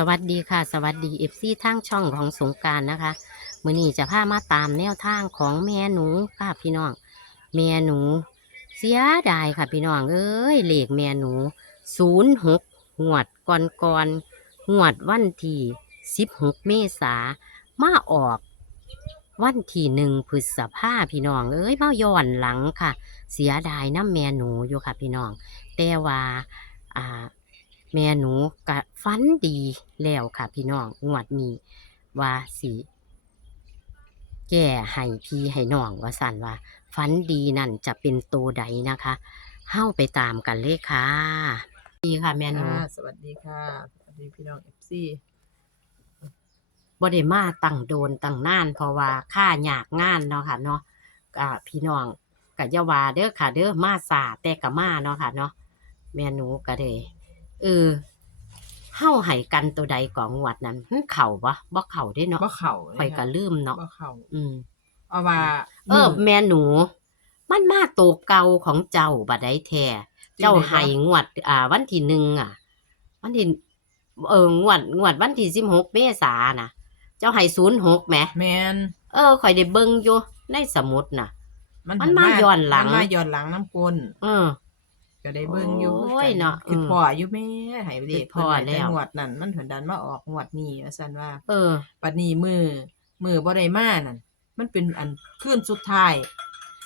สวัสดีค่ะ สวัสดีเอฟซีทางช่องของสงการนะคะมือนี้จะพามาตามแนวทางของแม่หนูค่ะพี่น้องแม่หนู เสียดายค่ะพี่น้องเอ้ยเลขแม่หนูศูนย์หกหวดก่อนก่อนหวดวันที่สิบหกเมษามาออกวันที่หนึ่งพฤษภาพี่น้องเอ้ยมาย้อนหลังค่ะ เสียดายน้ำแม่หนูอยู่ค่ะพี่น้องแต่ว่าอ่า แม่หนูกะฟันดีแล้วค่ะ พี่น้องงวดนี้ว่าสิแก้ให้พี่ให้น้องว่าสันว่าฟันดีนั่นจะเป็นตัวใดนะคะเฮ้าไปตามกันเลยค่ะดีค่ะแม่หนูค่ะสวัสดีค่ะสวัสดีพี่น้องเอฟซีบ่ได้มาตั้งโดนตั้งนานเพราะว่าค่ายากงานเนาะค่ะเนาะกะพี่น้องกะอยาวาเด้อค่ะ เด้อมาสาแต่กะมาเนาะค่ะเนาะแม่หนูก็เด้ เออเฮาให้กันตัวใดก่องวดนั้นหึเข่าบ่บ่เข่าได้เนาะบ่เข่าข่อยก็ลืมเนาะบ่เข่าอืมเอาว่าเออ แม่หนู มันมาตัวเก่าของเจ้าบัดได้แท้เจ้าให้งวด อ่า วันที่หนึ่งอะ วันที่เอองวดงวดวันที่สิบหกเมษาน่ะ เจ้าให้ศูนย์หกแหมแมนเออข่อยได้เบิ่งอยู่ในสมุดน่ะ มันมันมาย้อนหลังมันมาย้อนหลังน้ำกลนเออ ก็ได้เบิ่งอยู่โอ้ยเนาะคือมพ่ออยู่แม่ให้เด็กคือพ่อเพิ่นให้แล้วต่งวดนั่นมันถึงดันมาออกงวดนี้ว่าซั่นว่า เออบัดนี้มือมือบ่ได้มานั่นมันเป็นอันคืนสุดท้าย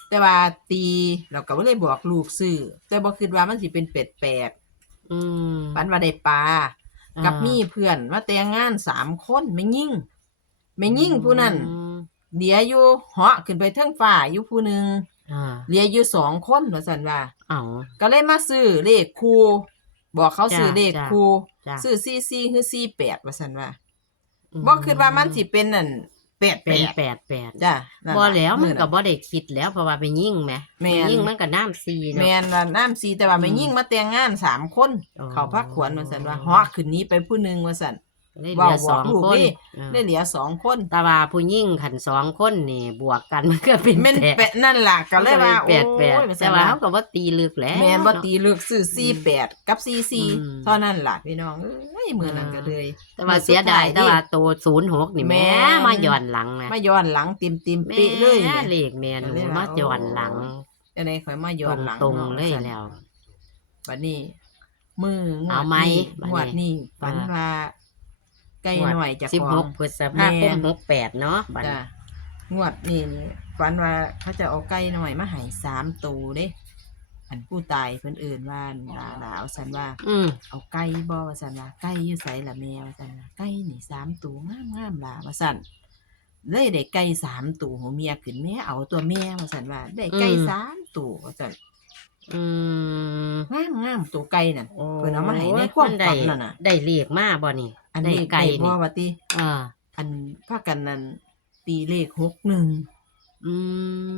แต่ว่าตีเราก็บ่ได้บอกลูกซื้อแต่บ่คิดว่ามันสิเป็นเป็ดแปลกอืมปันว่าได้ปลาอ่ากับมีเพื่อนมาแต่งงานสามคนไม่ยิ่งไม่ยิ่งผู้นั้นอืมเดียอยู่เหาะขึ้นไปเทิงฟ้าอยู่ผู้หนึ่งอ่าเหลียอยู่สองคนว่าสันว่า เอาก็เลยมาซื้อเลขคูบอกเขาซื้อจ้ะเลขจ้ะคูจ้ะ ซื้อซีซีหรือซีแปดว่าสันว่ามบอกคือว่ามันสิเป็นนั่นแปดแปเป็นดแปดแปดจ้ะนั่นบ่ล่ะแล้วมันก็อบ่ได้คิดแล้วเพราะว่าไปยิ่งไหมแม่น ไปยิ่งมันก็น้ำซีแมเนาะ นว่าน้ำซีแต่ว่าไม่อืมยิ่งมาแต่งงานสามคน อ๋อ เขาพักขวนว่าสันว่าเหาะขึ้นนี้ไปผู้หนึ่งว่าสัน ได้เหเว้าลือบอกสองลูกคนดิอ่าได้เหลือสองคนแต่ว่าผู้ยิ่งขันสองคนนี่บวกกันมันก็เป็นแม่นแปดแปะนั่นล่ะก็เลยว่าแปดแปดโอ้ยแต่ว่าเขาก็ว่าตีลึกแล้วแม่นบ่เนาะตีลึกซื้อ48กับอืม44เท่านั้นล่ะพี่น้องเอ้ยมื้อนั้นก็เลย แต่ว่าเสียดายแต่ว่าตัวศูนย์หกนี่แม่แม่นมาย้อนหลังนะมาย้อนหลังติมติมๆแม่เป๊ะเลยเลขแม่หนูก็เลยว่ามาย้อนหลังจังได๋ข่อยมาย้อนหลังตรงนาะๆเลยแล้วบัดนี้มืองวเอาดไหมนี้บัดนี้งวดนี้ฝันอ่าว่า ไก่หน่อยจากสิบขหองกพฤษภาคแม่มนหกแปดเนาะบัดจ้ะนี้งวดนี้นี่ฝันว่าเขาจะเอาไก่หน่อยมาให้สามตัวเด้อันผู้ตายเพิ่นเอื่นว่าดาดาวสันว่า อืมเอาไก่บ่ว่าซั่นว่าไก่อยู่ไสล่ะแม่ว่าซั่นว่าไก่นี่สามตัวงามงามๆล่ะว่าซั่นเลยได้ไก่สามตัวหัวเมียขึ้นแม่เอาตัวแม่ว่าซั่นว่าได้ไก่สามตัวว่าซั่นอืมงามงามๆตัวไก่นั่นโอ้เพิ่นเอามาให้ในความได้ฝันนั่นน่ะ ได้เรียกมาบ่นี่ อันได้นี้ไก่ไก่บ่นี่ว่าติอ่าอันพากันนั่นตีเลข61อืม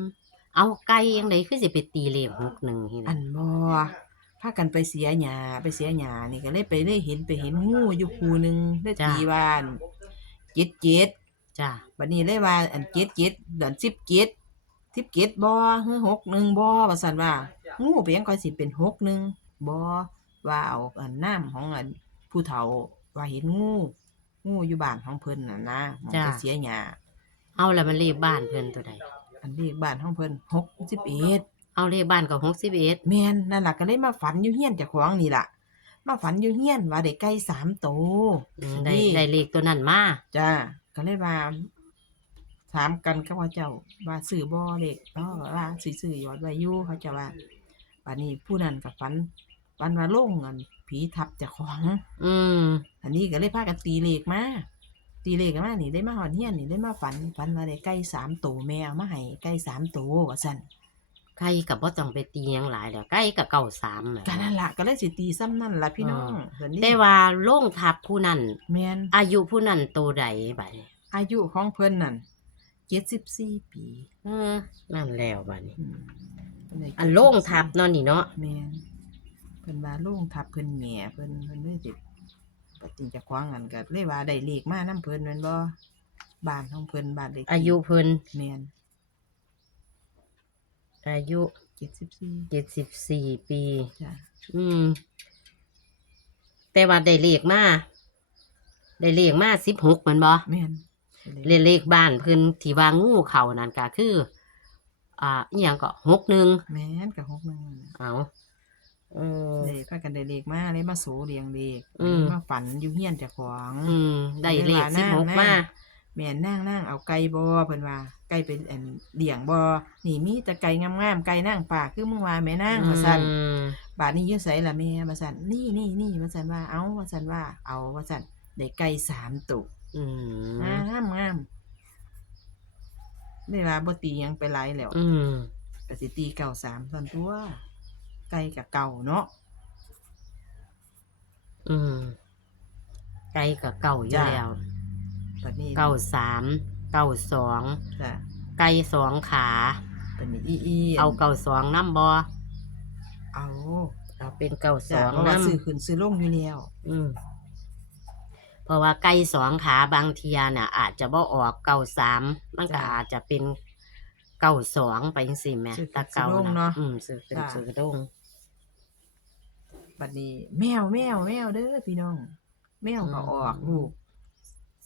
เอาไก่ยังไงคือสิไปตีเลขหกหนึ่งที่อันะนบ่พากันไปเสียหญ้าไปเสียหญ้านี่ก็เลยไปได้เห็นไปเห็นงูอยู่คู่หนึงได้ตีว่าเจ็ดเจ็ดจ้าบัดนี้เลยว่าอันเจ็ดเจ็ดเดือนสิบเจ็ดสิบเจ็ดบ่เฮ้หกหนึ่งบ่ว่าซั่นว่า งูเปียงก็สิเป็นหกหนึ่งบ่ว่าเอาอันน้ำของอันผู้เฒ่า ว่าเห็นงู งูอยู่บ้านของเพิ่นน่ะนะหมองไปเสียหญ้าเอาแล้วมันเลขบ้านเพิ่นตัวใด อันนี้บ้านของเพิ่นหกสิบเอ็ดเอาเลขบ้านกับหกสิบเอ็ดแม่นนั่นล่ะก็เลยมาฝันอยู่เฮียนเจ้าของนี่ล่ะ มาฝันอยู่เฮียนว่าได้ไก่สามโตว ได้นี่ ได้เลขตัวนั้นมาจ้าก็เลยว่าถามกันกับว่าเจ้าว่าซื้อบ่เด็กเนาะว่าสิซื้อยอดไว้อยู่เขาเจะว่าบัดนี้ผู้นั้นก็ฝัน ฝันว่าโลงอันผีทับเจ้าของ อืม อันนี้ก็เลยพากันตีเลขมา ตีเลขกันมานี่ได้มาหอดเฮียนนี่ได้มาฝันฝันว่าได้ไก่สามตัวแม่เอามาให้ไก่สามตัวว่าซั่นไก่กับบ่ต้องไปตีหยังหลายแล้วไก่กับเก่าสามน่ะก็นั่นล่ะก็เลยสิตีซ้ำนั่นล่ะพี่น้องเห็นดิแต่ว่าโล่งทับผู้นั้นแม่นอายุผู้นั้นโตใดบัดนี้อายุของเพิ่นนั่น74ปีเออนั่นแล้วบัดนี้ อืมเพิ่นได้อันโล่งทับเนาะนี่เนาะแม่น เพิ่นว่าโล่งทับเพิ่นแหง่เพิ่นเพิ่นเลยสิปฏิจะคว้างกันก็เลยว่าได้เลขมานํเพิ่นแม่นบ่บ้านของเพิ่นบ้านเลขที่อายุเพิ่นแม่นอายุ74 เจ็ดสิบสี่ปี จ้ะอืม แต่ว่าได้เลขมาได้เลขมาสิบหกมันบ่แม่นเลขเลขบ้านเพิ่นที่ว่างูเข่านั่นก็คือ อ่าอีหยังก็หกหนึ่งแม่นกับหกหนึ่งเอา เออ เด็กพากันได้เลขมาเลยมาโสเรียงเลขอืม มาฝันอยู่เฮียนเจ้าของ อืมได้เลขสิบหกมา แม่นนั่งนั่งเอาไก่บอเพิ่นว่าไก่เป็นอันเลี้ยงบอนี่มีแต่ไก่งามๆไก่นั่งป่าคือมึงว่าแม่นั่งว่าซั่นอืมบาดนี้อยู่ไสล่ะแม่ว่าซั่นนี่นี่นี่ว่าซั่นว่าเอาว่าซั่นว่าเอาว่าซั่นได้ไก่สามตัวอืม งามงามได้ว่าบ่ตีหยังไปหลายแล้วอืม ก็สิตีเก่าสามซั่นตัวไก่กับเก่าเนาะอืมไกลกับเก่าอยู่จ้ะแล้วบัดนี้เก่าสามเก่าสองจ้ะไก่สองขาบัดนี้อีอีเอาเก่าสองน้ำบอเอาเอาเป็นเก่าสจ้ะองเพราะว่าน้ำ ซื้อขึ้นซื้อลงอยู่แล้วอืมเพราะว่าไก่สองขาบางเทียน่ะ อาจจะบ่ออกเก่าสามมันก็จ้ะอาจจะเป็นเก่าสองไปจังซี่แหม่ซื้อตาเก่าซื้อลงนะเนาะอืมซื้อเป็นจ้ะซื้อดง บัดนี้ แมวแมวแมวเด้อพี่น้อง แมวก็ออกลูก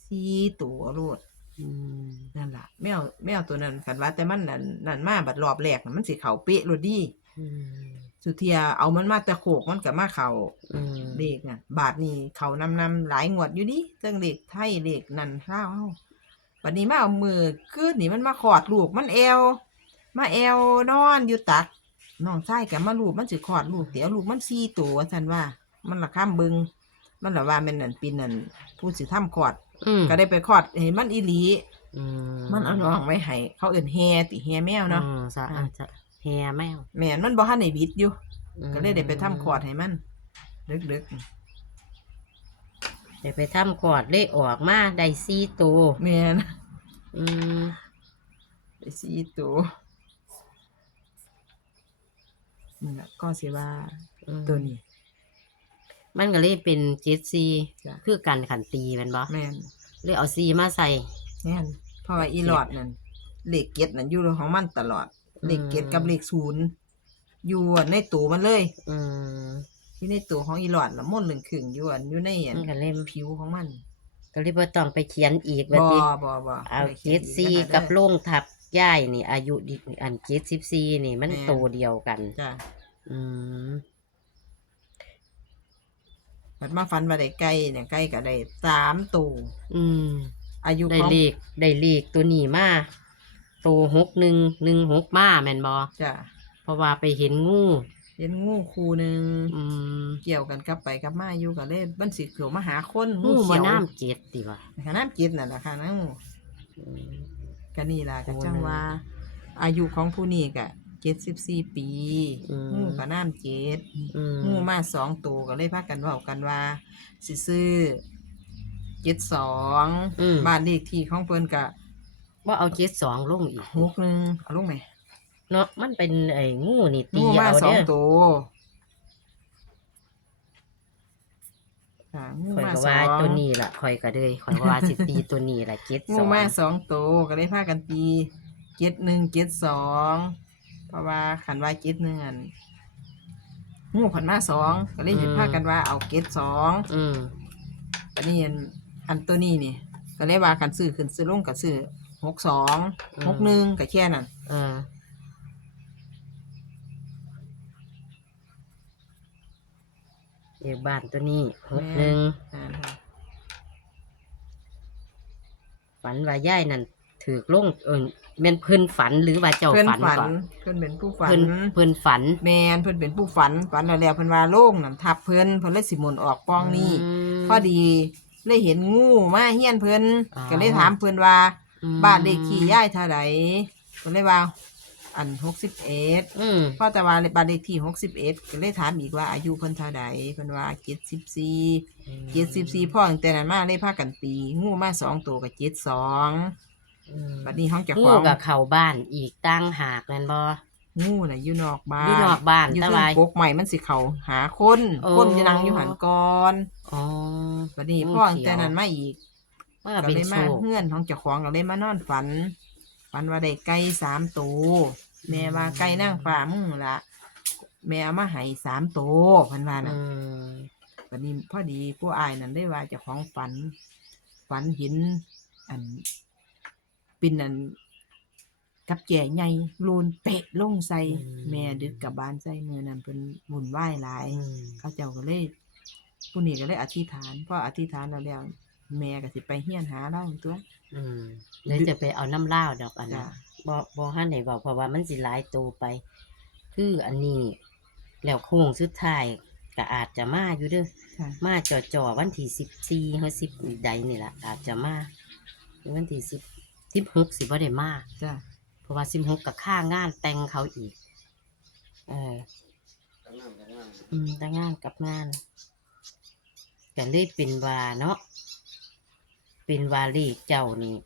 สี่ตัวลูกอืมนั่นล่ะ แมวแมวตัวนั้นฝันว่า แต่มันนั่นนั่นมาบัดรอบแรกน่ะมันสิเข้าเป๊ะโลดดีอืมสุเทียเอามันมาแต่โขกมันก็มาเข้าอืมเลขน่ะ บาทนี่เข้านำนำหลายงวดอยู่ดิจังเลขไทยเลขนั่นเล่าวเฮาบัดนี้มาเอามือคืนนี่มันมาขอดลูกมันแอว มาแอวนอนอยู่ตัก น้องชายก็มาลูกมันสิขอดลูกเดี๋ยวลูกมันสี่ตัวซั่นว่า มันละข้ามเบิงมันละว่าแม่นนั่นปีนั่นผู้สิทำขอด อืมก็ได้ไปขอดเห็นมันอีหลี อืมมันเอาน้องไว้ให้เขาเอื่นแฮติแฮแมวเนาะ อืมจะอาจจะแฮแมวแม่นมันบ่ทันได้บิดอยู่ อืมก็เลยได้ไปทำขอดให้มันดึกได้ไปทำขอดเลขออกมาได้สี่ตัวๆแม่นอืมได้สี่ตัว นี่ล่ะก็สิว่าอืมตัวนี้ มันก็เลยเป็นเจ็ดซีจ้ะ คือกันขันตีแมันบ่แม่นเลยเอาซีมาใส่ แม่นเพราะว่าอีหลอดนั่นเลขเก็ดนั่นอยู่ของมันตลอดอืม เลขเก็ดกับเลขศูนย์อยู่ในตัวมันเลย อืมอยู่ในตัวของอีหลอดละม่นหนึ่งขึงอยู่อันอยู่ในอันมันก็เล่มผิวของมันก็เลยบ่ต้องไปเขียนอีกบ่ว่าติบ่บ่เอาไม่ขีเจ็ยนดอีซีนะคะกับเด้อโล่งทับย่ายนี่ อายุดิอันเจ็ดสิบซีนี่มันแม่น โตเดียวกัน จ้ะ อืมมันมาฟันมาได้ไก่เนี่ยไก่ก็ได้สามตัวอืม อายุได้ของเลขได้เลขตัวนี้มาโตหกหนึ่งหนึ่งหกมาแม่นบอจ้ะเพราะว่าไปเห็นงู เห็นงูคูหนึ่งอืมเกี่ยวกันกลับไปกลับมาอยู่ก็เลยมันสิเขียวมาหาคนงูเขีมายวน้ำเจ็ดดีวะขน้ำจิตนั่นแหละค่ะนะงูอืม ก็นี่ล่ะก็โอ้จังนะว่า อายุของผู้นี้ก็ เจ็ดสิบสี่ปีอืม งูกับน้ำเจ็ดอืมงูมาสองตัวก็เลยพากันเว่ากันว่าสิซื้อเจ็ดสองอืมบ้านเลขที่ของเพิ่นก็ว่าเอาเจ็ดสองลงอีกหกหนึ่งเอาลงไหมเนาะมันเป็นไอ้งูนี่ตีงูมาเอาสองเด้อตัวค่ะงูข่อยมาก็สอว่างตัวนี้ล่ะข่อยก็เลยข่อยก็ว่าสิตีตัวนี้ล่ะเจ็ดสงูองมาสองตัวก็เลยพากันตีเจ็ดหนึ่งเจ็ดสอง เพราะว่าขันว่าเจ็ดหนึ่งอันงูขันมาสองก็เลยเห็นพากันว่าเอาเจ็ดสองอืมอันนี้อันอันตัวนี้นี่ ก็เลยว่ากันซื้อขึ้นซื้อลงกับซื้อหกสองหกหนึ่งก็แค่นั้นเออเด็กบ้านตัวนี้หกหนึ่งอ่าค่ะฝันว่าย่ายนั่นถือลงเออ แม่นเพิ่นฝันหรือว่าเจ้าเพื่อนฝันฝันก่อนเพื่อนเป็นผู้ฝันเพิ่นเพิ่นฝันแมนเพื่อนเป็นผู้ฝันฝันแล้วแล้วเพิ่นว่าโล่งนั่นทับเพิ่นเพิ่นเลยสิหมุนออกปองนี้มพอดีเลยเห็นงูมาเฮียนเพิ่นอ๋อ ก็เลยถามเพิ่นว่า อืมบ้านเลขที่ย่ายเท่าไหร่ก็เลยว่า อันหกสิบเอ็ดอืมพ่อแต่ว่าบ้านเลขที่หกสิบเอ็ดก็เลยถามอีกว่าอายุเพิ่นเท่าไหร่เพิ่นว่าเจ็ดสิบสี่ เจ็ดสิบสี่พ่อตั้งแต่นั้นมาเลยพากันตี งูมาสองตัวกับเจ็ดสองอืม บัดนี้ห้องเจ้างูของกับเข้าบ้านอีกตั้งหากแม่นบ่ งูน่ะอยู่นอกบ้านอยู่นอกบ้านอยู่แต่เพิ่งว่ากกใหม่มันสิเขาหาคนโอ้ คนจะนั่งอยู่หันก่อนอ๋อ บัดนี้งูพ่อตั้งเขียว แต่นั้นมาอีก มันก็ก็เป็นเลยโชมาคเฮือนของเจ้าของก็เลยมานอนฝัน ฝันว่าได้ไก่สามตัวแม่ว่าไก่นั่งฟ้ามึงละแม่เอามาให้สามตัวพันว่าอืน่ะมบัดนี้พอดีผู้อายนั่นได้ว่าเจ้าของฝัน ฝันเห็นอัน เป็นอันกับแก่ใหญ่โลนเปะลงใส่อืม แม่ดึกกลับบ้านใส่มือนั้นเพิ่นวุ่นวายหลาย อืมเขาเจ้าก็เลยผู้นี้ก็เลยอธิษฐานพออธิษฐานแล้วแล้วแม่ก็สิไปเฮียนหาเราตัว อืมเลยจะไปเอาน้ำเหล้าดอกอันจ้ะนั้นบ่บ่ฮั่นได้บอกเพราะว่ามันสิหลายตัวไป คืออันนี้แล้วโค้งสุดท้ายก็อาจจะมาอยู่เด้อ ค่ะมาจ่อจ่อๆวันที่สิบสี่หรือสิบใดนี่แหละอาจจะมาวันที่สิบ สิบหกสิบ่ได้มาจ้ะเพราะว่าสิบหกกับค่างานแต่งเขาอีก เอออืมแต่งงานกับงานก็เลยเป็นว่าเนาะเป็นวาลีเจ้านี่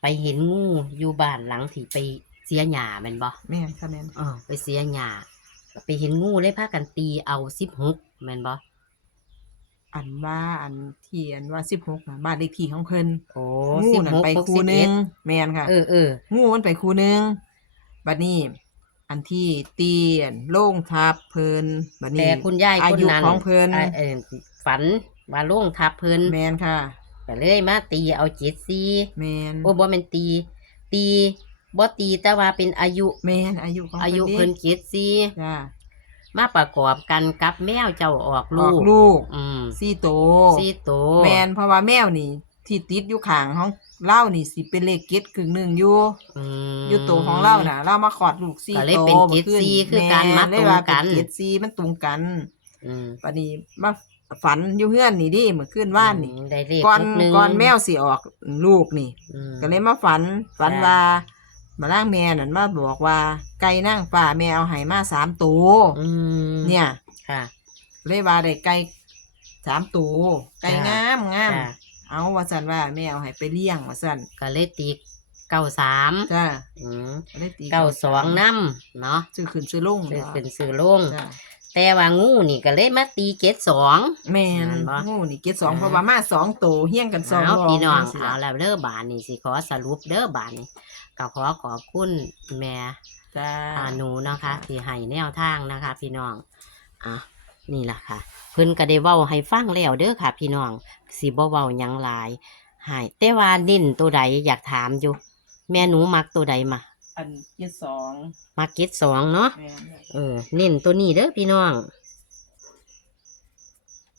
ไปเห็นงูอยู่บ้านหลังที่ไปเสียหญ้าแม่นบ่แม่นค่ะแม่นอ๋อไปเสียหญ้าไปเห็นงูเลยพากันตีเอาสิบหกแม่นบ่ อันว่าอันที่อันว่าสิบหกนะบ้านเลขที่ของเพิ่นโอ้งูสิบนั่หนกไปหกคูสิบหเอ็นึดงแม่นค่ะ เออเอองูมันไปคูหนึงบัดนี้อันที่เตียนโล่งทับเพิ่นบัดแต่นี้คุณยายอาคนยุนั้นของเพิ่น อ่าเออฝันว่าล่วงทับเพิ่นแม่นค่ะ ก็เลยมาตีเอาเจ็ดซีแม่นโอ้บ่แม่นตี ตีบ่ตีแต่ว่าเป็นอายุ แม่นอายุของอายุดิเพิ่นเจ็ดซีจ้า มาประกอบกันกับแมวเจ้าออกอลูอกก ลูกอืมสี่โตสี่โตวแม่นเพราะว่าแมวนี่ ที่ติดอยู่ข้างของเล่านี่สิเป็นเลขเก็ดครึ่งหนึ่งอยู่ อืม อยู่ตัวของเล่าน่ะ เรามาขอดลูกซี่ก็เลยโตเป็นเจ็ดขึ้นซี่คือการมาแเลยว่าตรงกันเป็เจ็ดซี่มันตรงกันอืมปนี้มาฝันอยู่เฮือนนี่ดิเมื่อคืนว่านนี่อืมได้เลขก่อนหกหนึ่งก่อนแมวสิออกลูกนี่ อืม ก็เลยมาฝันฝันจ้าว่า มาล่างแม่นั่นมาบอกว่า ไก่นั่งป่าแม่เอาไห้มาสามตัวอืมเนี่ย ค่ะ เลยว่าได้ไก่สามตัวไก่จ้างงามงามจ้ะเอาว่าสันว่าแม่เอาให้ไปเลี้ยงว่าสันก็เลยตีเก้าสามจ้าอืมก็เลยตีเก้าสองน้ำเนาะซื้อขึ้นซื้อลงซื้อเนาะขึ้นซื้อลงจ้า แต่ว่างูนี่ก็เลยมาตีเกตสอง แม่นนั่นบ่ งูนี่เกตสองอ่าเพราะว่ามาสองตัวเฮี้ยงกันสองเอาพี่น้องจัสิเอาล่ะแล้วเด้อบานนี่สิขอสรุปเด้อบานนี่ก็ขอขอบคุณแม่ จ้า อาหนูนะคะที่ให้แนวทางนะคะ พี่น้องอะนี่แหละค่ะ เพิ่นก็ได้เว้าให้ฟังแล้วเด้อค่ะ พี่น้องสิบ่เว้าหยังหลายให้แต่ว่าเน้นตัวใดอยากถามอยู่ แม่หนูมักตัวใดมา อันเกตสองมักเก็ตสองเนาะ แม่นเนี่ยเออ เน้นตัวนี้เด้อพี่น้อง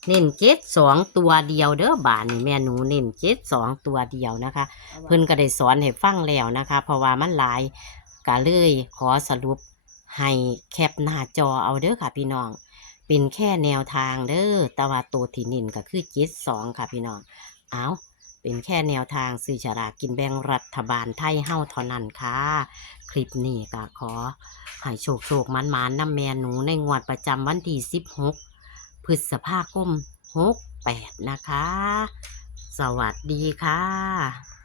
เน้นเจ็ดสองตัวเดียวเด้อบานนี่แม่หนูเน้นเจ็ดสองตัวเดียวนะคะเพิ่นก็ได้สอนให้ฟังแล้วนะคะ เพราะว่ามันหลายก็เลยขอสรุปให้แคปหน้าจอเอาเด้อค่ะพี่น้อง เป็นแค่แนวทางเด้อแต่ว่าตัวที่เน้นก็คือเจ็ดสองค่ะพี่น้อง เอา เป็นแค่แนวทางสื่อฉลากกินแบ่งรัฐบาลไทยเฮ้าเท่านั้นค่ะ คลิปนี้ก็ขอให้โชคโชคมันมันๆน้ำแม่หนูในงวดประจำวันที่สิบหกพฤษภาคมหกแปดนะคะ สวัสดีค่ะ